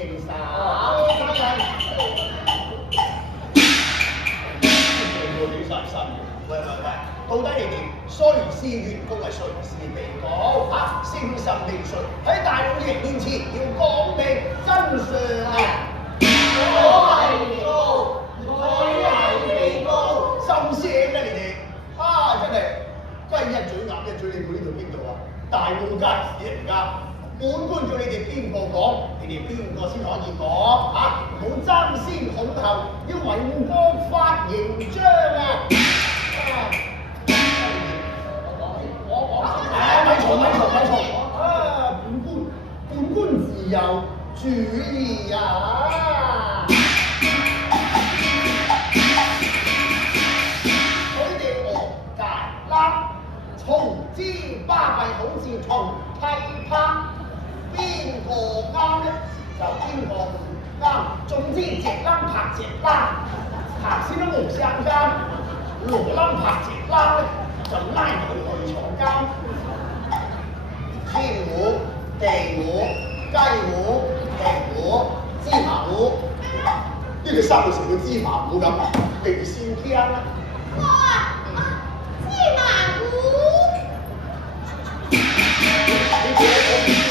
慶生。做起晒身嘅。喂，到底你哋誰是原告，係誰是被告？嚇，誠心定罪，喺大老爺面前要講明真相啊！我係被告，佢係被告，心聲啦你哋啊！真係雞一嘴鴨一嘴，你估呢度邊度啊？大澳街市嚟㗎！本官叫你哋邊個講，你哋邊個先可以講嚇？唔好爭先恐後，要維護國法形象啊！咪嘈！啊！本官自有主意啊！佢哋惡界啦，從之巴閉，好似從批拍，邊個啱咧就邊個唔啱。總之隻攬拍隻攬，拍先都冇相監，攞攬拍隻攬咧就拉佢去坐監。天胡、地胡、雞胡、皮胡、芝麻糊，呢個生到成個芝麻糊咁，未算驚啦。芝麻糊。你叫我邊個？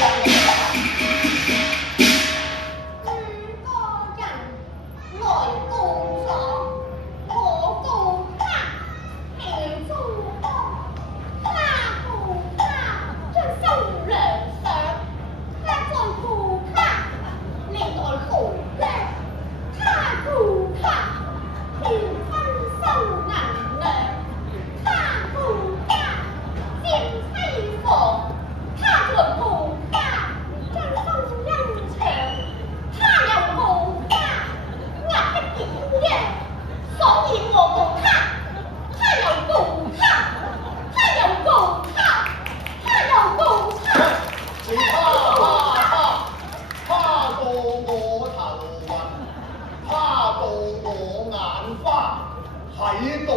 喺度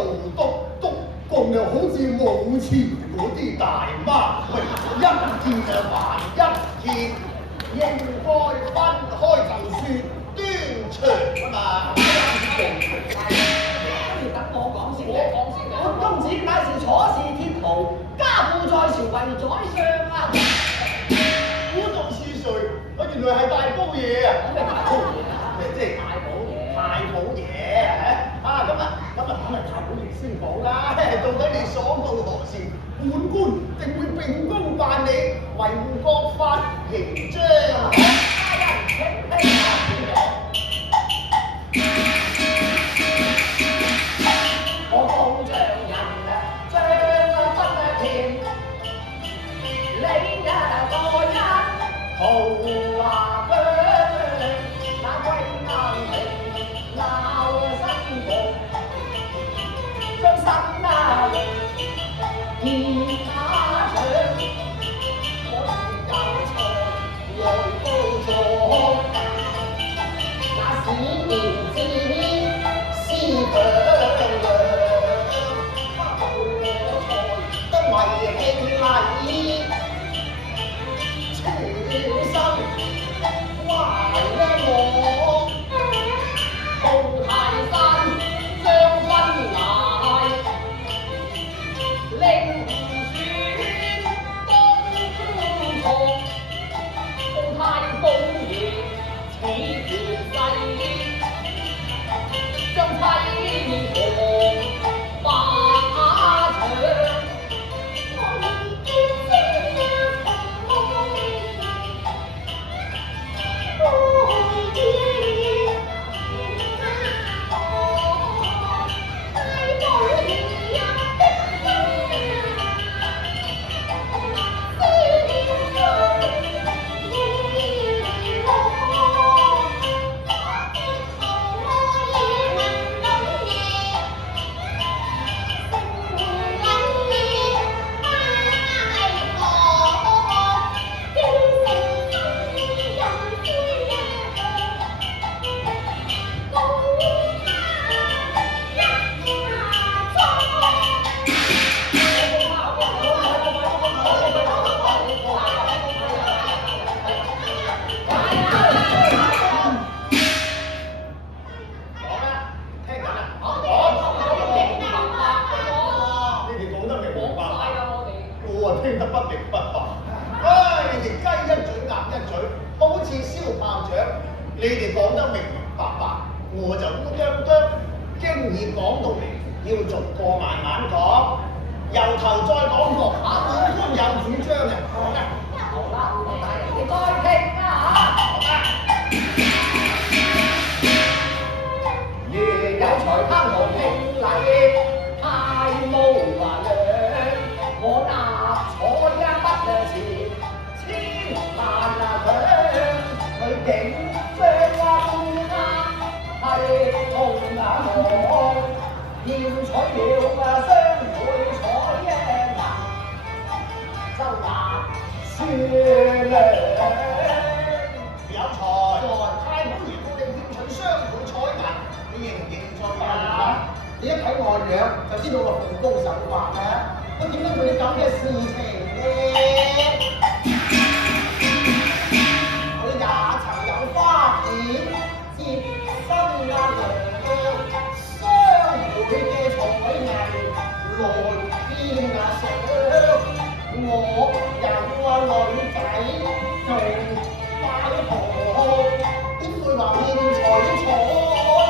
篤共又好似冇錢嗰啲大媽，喂，一件就還一件，應該分開就算端詳啊嘛。等我講先，本公子乃是楚氏鐵徒，家父在朝為宰相啊！估到是誰？我原來係大煲爺啊！咩大煲爺啊？即係大寶爺。太保爺啊！今日肯係太保爺先講啦。到底你所告何事？本官定會秉公辦理，維護國法形象。家人請聽下點講。我工匠人將不甜，你一個人豪華腳，那歸啱你鬧新局，將心啊熱他腸，我有菜來高坐，那史妙之思強。哋講得明明白白，我就烏啄啄，經已講到明，要逐個慢慢講，由頭再講過，本官有主張嘅，講啊！好啦，大人你再聽啊如有才貪圖聘禮，太無華量，我納坐一筆錢，千萬強，佢竟將係同我，要取了雙倍彩銀，就話算量。有才，太公如告你要取雙倍彩銀，你認唔認罪啊？你一睇外樣就知道我奉公守法啦。咁點解會有咁嘅事情咧？佢也曾有花田接生啊娘，雙倍嘅彩銀來見啊上，我有女仔做快婆，點會話騙財彩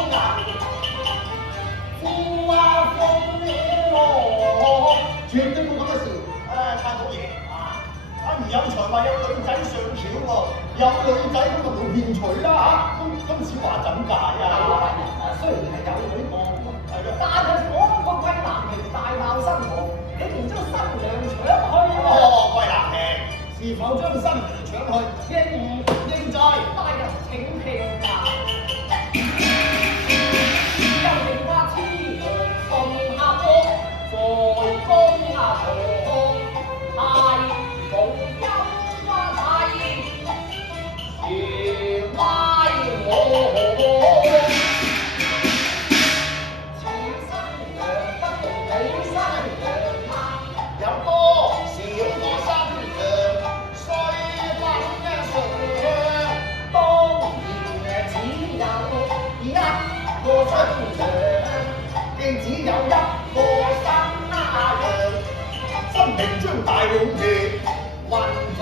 銀？富啊豐我，絕對冇咁嘅事。太公爺啊，余有才話有女仔上橋喎，有女仔咁就冇騙取啦嚇，今次話怎解啊？雖然係有女望，係咯但係嗰個桂南亭大鬧新郎，你仲將新娘搶去喎？哦，桂南亭是否將新娘搶去？應唔應在？大人請聽啊！又令他痴狂順下坡，在宮啊婆，太公憂花體，如歪我。似新娘不同你新娘嗎？有多少個新娘衰分一上？當然只有一個新娘，既只有一個新娘，分明將大老爺混帳。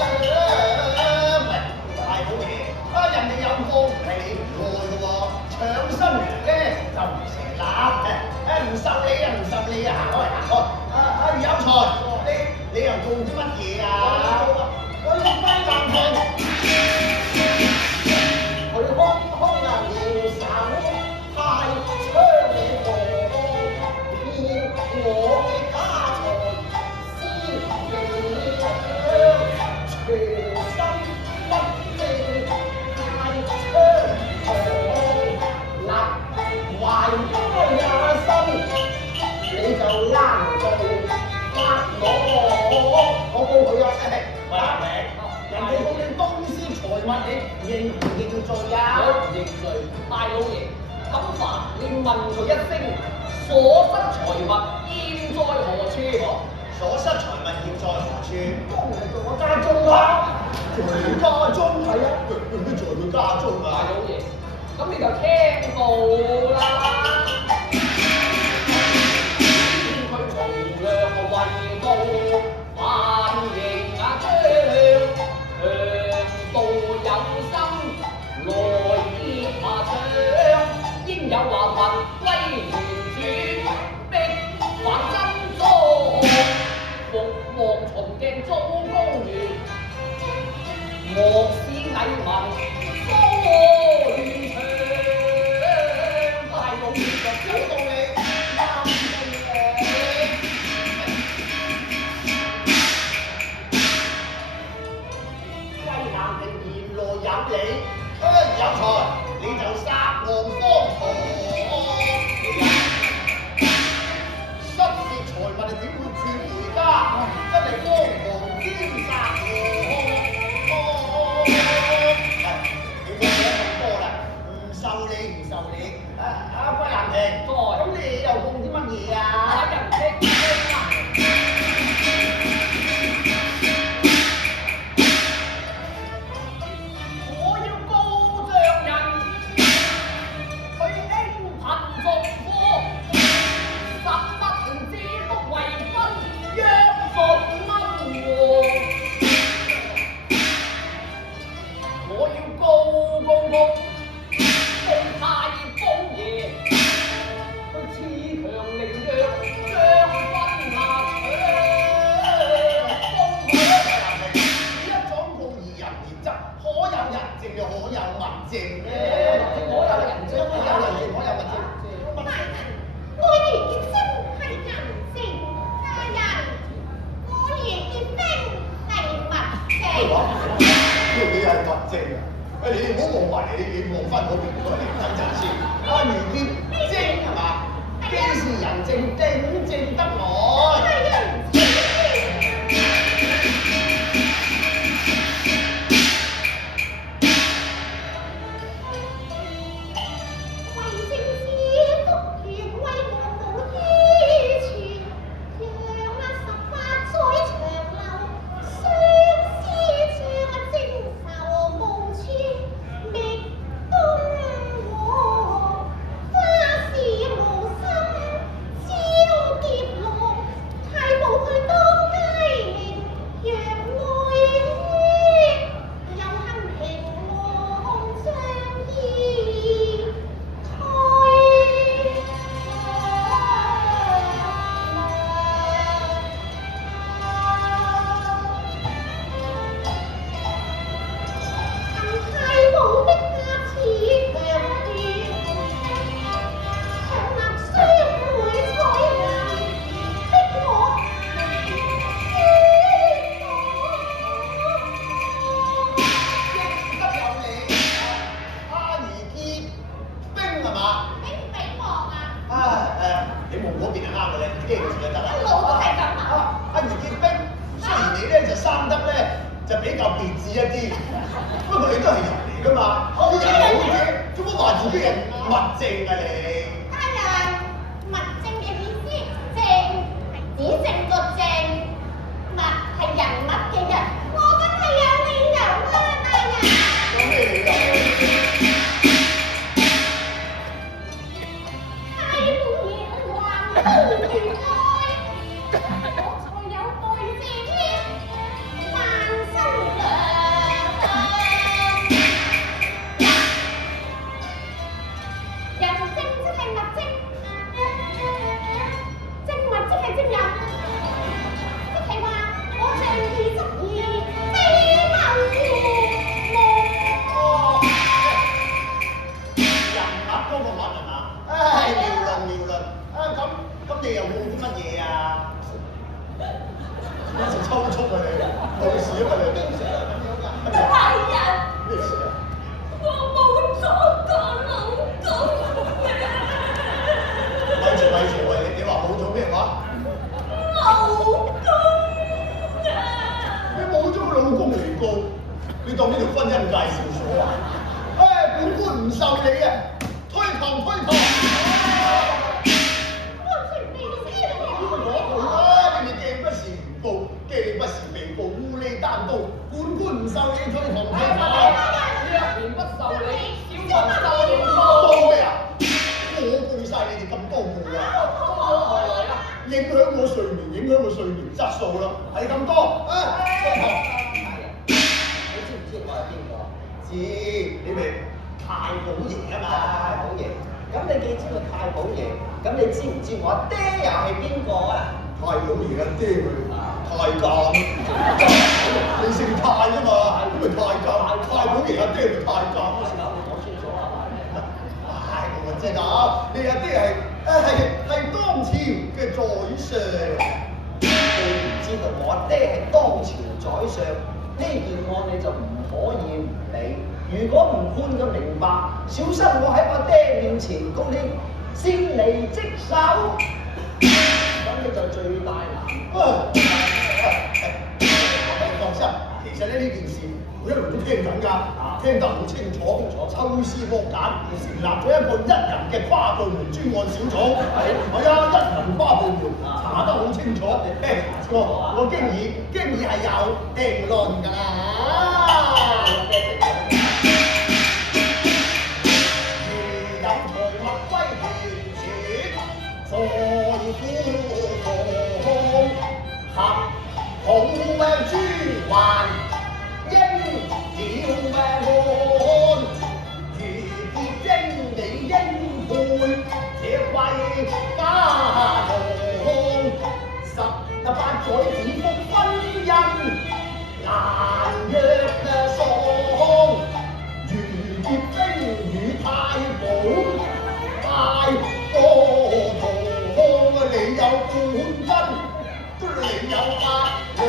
大老爺啊，人哋有個係你唔愛嘅喎，搶新娘咧就唔成立。唔受理啊，唔受理啊，行開行開。有才，你又做啲乜嘢啊？我要歸南亭，佢空空啊搖手，太槍你何騙我嘅家財先認全心不正，太槍何懷開也心，你就啱做呃我告佢啊！喂，人哋告你公私財物，你認唔認罪啊？我認罪，大老爺，咁煩你問佢一聲，所失財物現在何處？所失財物現在何處？當然係在我家中啦。在你家中係啊，在佢家中大啊！老爺，咁你就聽到啦。佢從良為道，反應啊張，強盜有心來劫下搶，應有華文歸原主，逼還真裝，服王秦鏡遭公園，莫使蟻民多亂唱。大老爺就有道理。啱嘅。歸南亭原來有理，有才你就殺王荒唐。失竊財物你點會轉回家？真係荒唐兼殺我。你冇講咁多啦，唔受理唔受理。歸南亭，咁你又講啲乜嘢啊？大人聽聽啊！我要告着人，佢輕貧重貨，實不停知福為分，約盡蚊和。我要告公公。係嘛？俾唔俾望啊？你望嗰邊係啱嘅咧，遮住就得啦。一路都係咁啊！阿余潔冰，雖然你咧就生得咧就比較別緻一啲，不過你都係人嚟㗎嘛，啲人好嘅，做乜話自己係物證啊你？家人，物證嘅意思，證係指證個證，物係人物嘅人，我梗係有理由啦，大人。有咩理由？太本爺還不如愛，我才有對謝天，萬新娘。人證即係物證，證物即係證人，即係話我仗義執義，非謀我。人物嗰個物係嘛？聊論。咁你又冇啲乜嘢啊？一直抽搐啊你，冇事啊嘛你？經常係咁樣㗎。大人，咩事啊？我冇咗個老公。咪住喂！你話冇咗咩話？老公啊！你冇咗個老公嚟告，你當呢條婚姻介紹所啊？本官唔受理啊！推堂！你哋鏡不是原告，鏡不是被告，烏哩單刀，本官唔受理推堂。若然不受理，小人受理報咩啊？我報晒你哋咁多報啊！何來啊？影響我睡眠，影響我睡眠質素啦，係咁多啊！你知唔知我係邊個？知你咪太保爺啊嘛！太保爺。咁你既知道太保爺，咁你知唔知我阿爹又係邊個啊？太保爺阿爹佢太監，你姓太啊嘛，咁咪太監。太保爺阿爹咪太監。講清楚啊！我知道，你阿爹係當朝嘅宰相。你唔知道我阿爹係當朝宰相，呢件案你就唔可以唔理。如果唔判佢明白，小心我喺我爹面前告你先離職守，咁你就最大難。放心，其實咧呢件事我一路都聽緊㗎，聽得好清楚，抽絲剝繭，成立咗一個1人嘅跨部門專案小組。係啊，1人跨部門，查得好清楚。我經已係有定論㗎啦。如有財物歸原主，在夫房合好珠還應了案，如結晶你應配這貴家堂，18載子福婚姻難約喪，如結冰與太保大過堂，你有本真，你有壓量，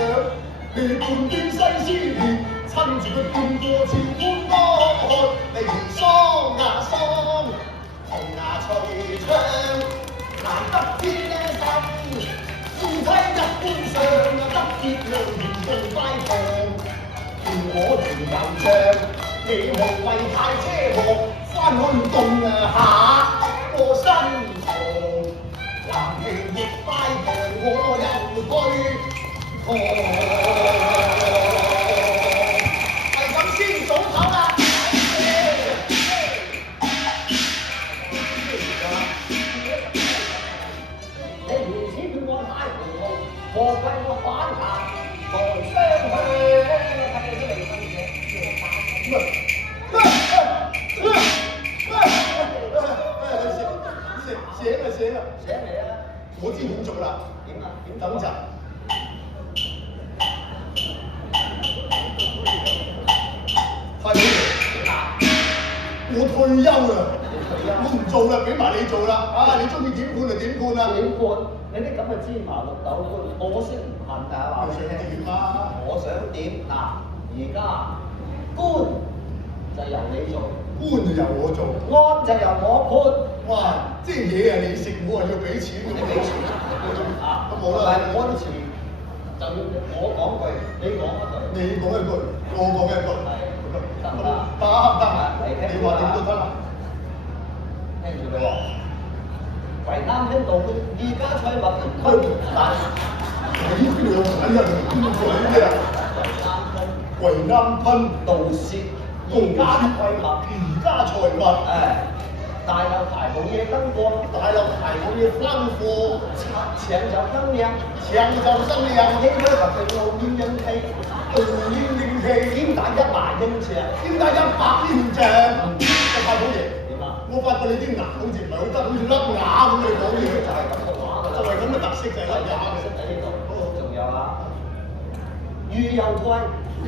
你判斷西施烈，親自去見過朝官安，你桑呀桑，紅牙隨唱，難得天心，夫妻一般上得結良共拜堂，見我條油醬，你無謂太奢華，翻去動下個身床，男團亦拜堂，我又推堂。係咁先早唞啦。你如此判案太糊塗，何謂我反彈來相向？睇你都未分醒啦！醒未啊？我知點做啦。點啊？點等陣。太保爺，我退休啦，我唔做啦，俾埋你做啦。啊，你中意點判就點判啦。點判？你啲咁嘅芝麻綠豆官，我先唔恨啊！話俾你聽。點啊？我想點嗱？而家官就由你做，官就由我做。案就由我哇！即係嘢啊你食，我係要俾錢咁。你俾錢啊，咁冇啦，我啲錢就我講句，你講一句。你講一句，我講一句，得唔得？得，你話點都得啦。聽住佢喎，為啱聽到而家菜物均但你邊度有產人邊做咩啊？為啱吞盜竊而家菜物，而家財物，大樓排冇嘢燈光，大陸係冇嘢吩咐，牆就燈亮，搶就生亮，應該話佢路邊應氣，動煙應氣，點打100英尺？點解100英尺？太好嘢！點啊？我發覺你啲牙好似唔係好得，好似甩牙咁你講嘢，就係咁嘅話㗎啦，就係咁嘅特色就係甩牙嘅。喺呢度，仲有啊，魚油菜，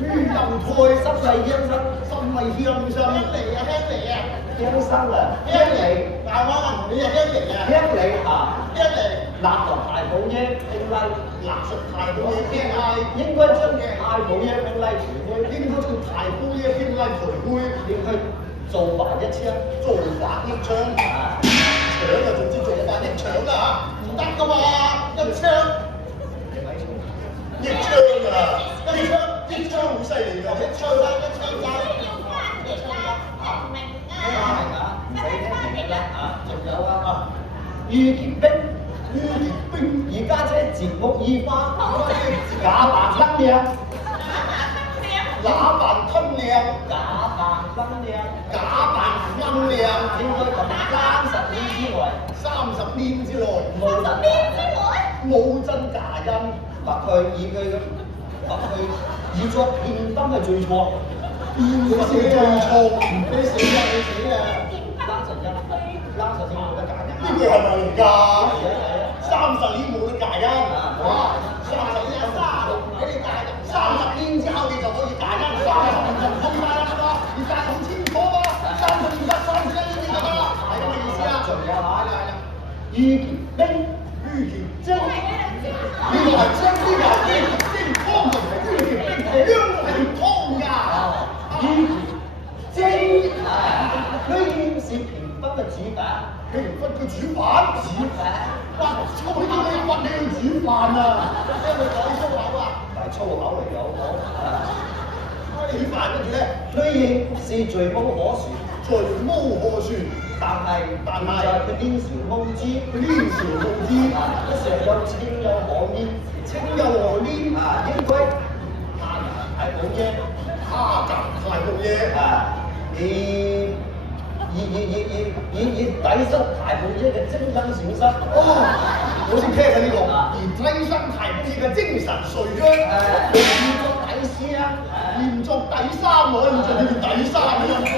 魚油菜濕肺香身，心味香身，香嚟啊，香嚟啊，香身啊，香嚟，大灣你啊香嚟啊，香嚟啊，香嚟，立落大寶耶拼麗，垃圾太好嘢聽嗌，應該將大寶耶拼麗除開，應該將太好嘢聽嗌陪杯，應該做法一槍，做法一槍，啊，搶啊總之做法一搶啦嚇，唔得噶嘛，一槍，你咪錯。一槍啊，一槍好犀利㗎，一槍啦，一槍啦，要翻嚟啦，明唔明聽啊？明啊？唔使聽明啦啊！仲有啊，御劍兵，於烈兵而家姐節目異花，假扮新娘，打扮吞靚，假扮新娘，假扮鵪靚，應該咁30年之內30年之內冇人邊之外？冇真假音，或佢以佢嘅，或佢以作片分係最錯，邊個先最錯？你死啊，你死啊！拉實音，拉實先冇得假音。呢句係咪嚟㗎係啊？30年冇得假音，哇，30年36俾你戒啦30年之後你就可以假音，30年就唔可以假音啦，你戒好清楚啊！30年得31年㗎嘛，係咁嘅意思啊？仲有下啦，御劍兵，於劍精。呢個係將呢個係精湯同埋於劍兵，姜係湯㗎。於精居然是平分嘅主板，佢唔分佢煮飯，哇！我呢啲你訓你去煮飯啊！因為講粗口啊，唔係粗口嚟嘅好冇？煮飯跟住咧，居然是罪無可恕，罪無可恕，但係現在佢年少無知，年少無知，一常有情有可憐，情有可憐，應該他人係好嘢，他人太冇嘢，以抵失太好嘢嘅精神損失。我先聽緊呢個，而低身提供嘅精神碎癢，要作底絲啊！連作底衫喎，你仲要底衫咁樣放